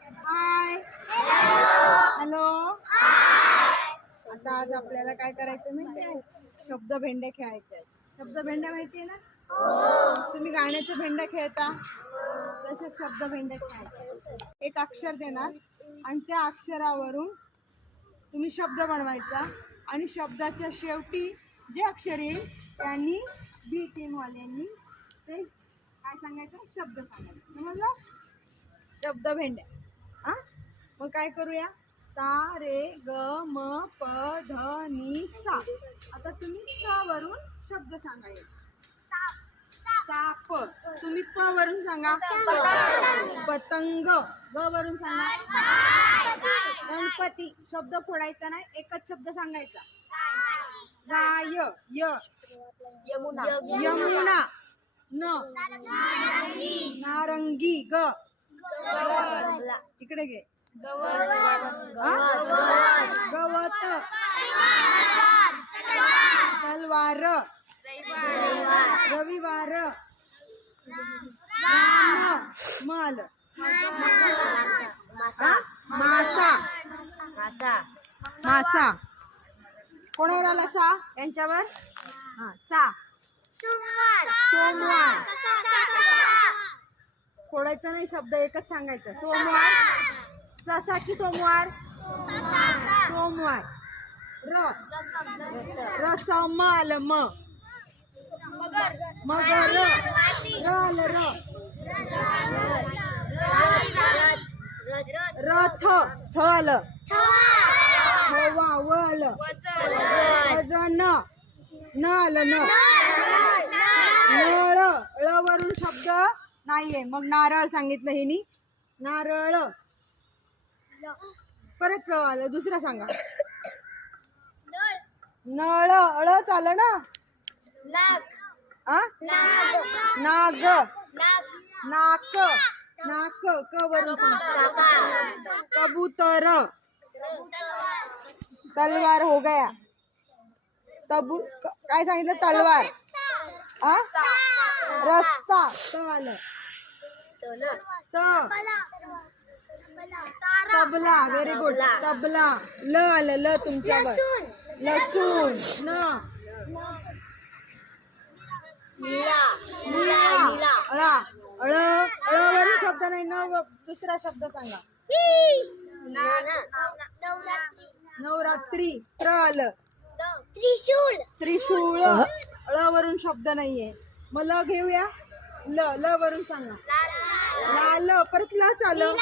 Hi hello आता आज आपल्याला काय करायचं माहितीये? शब्द भेंड्या खेळायचे आहेत. शब्द भेंड्या माहितीये ना? तुम्ही गाण्याचे भेंड्या खेळता तसे शब्द भेंड्या खेळायचे. एक अक्षर देणार आणि त्या अक्षरावरून तुम्ही शब्द बनवायचा आणि शब्दाच्या शेवटी जे अक्षर येईल त्यांनी बी टीम वाल्यांनी ते काय सांगायचं? शब्द सांगायचं. समजलं? शब्द भेंड्या. हा मग काय करूया? सा रे ग म प ध नि सा. आता तुम्ही स वरून शब्द सांगायचे. साप. तुम्ही प वरून सांगा. पतंग. ग वरून सांगा. गणपती. शब्द फोडायचा नाही, एकच शब्द सांगायचा. गाय. य. यमुना. न. नारंगी. ग. इकडे घे. गवत. तलवार. रविवार. मल. मासा. मासा. कोणावर आला सा? यांच्यावर. हा सा. सोमवार. फोडायचा नाही शब्द, एकच सांगायचा. सोमवार. जसा की सोमवार. सोमवार. र. रसमल. म. मगर. रल. र. रथ. थल. वावल. वजन. नल. न. नळ. ळ वरून शब्द नाहीये, मग नारळ सांगितलं हिनी. नारळ. परत ळ आलं, दुसरा सांगा. नळ. ळ चालं ना. नाग. नाक. नाक. क वरून कबूतर. तलवार हो गया. काय सांगितलं? तलवार. रस्ता. त आलं. तबला. Very good. तबला. ल आलं. ल तुमच्यावर. लसूण. न. निळा. ळ. ळ वरून शब्द नाही, न दुसरा शब्द सांगा. नवरात्री. त्र आलं. त्रिशूळ. ळ वरून शब्द नाहीये, मग ल घेऊया. ल. ल वरून सांगा. लाल. परत ल चालं.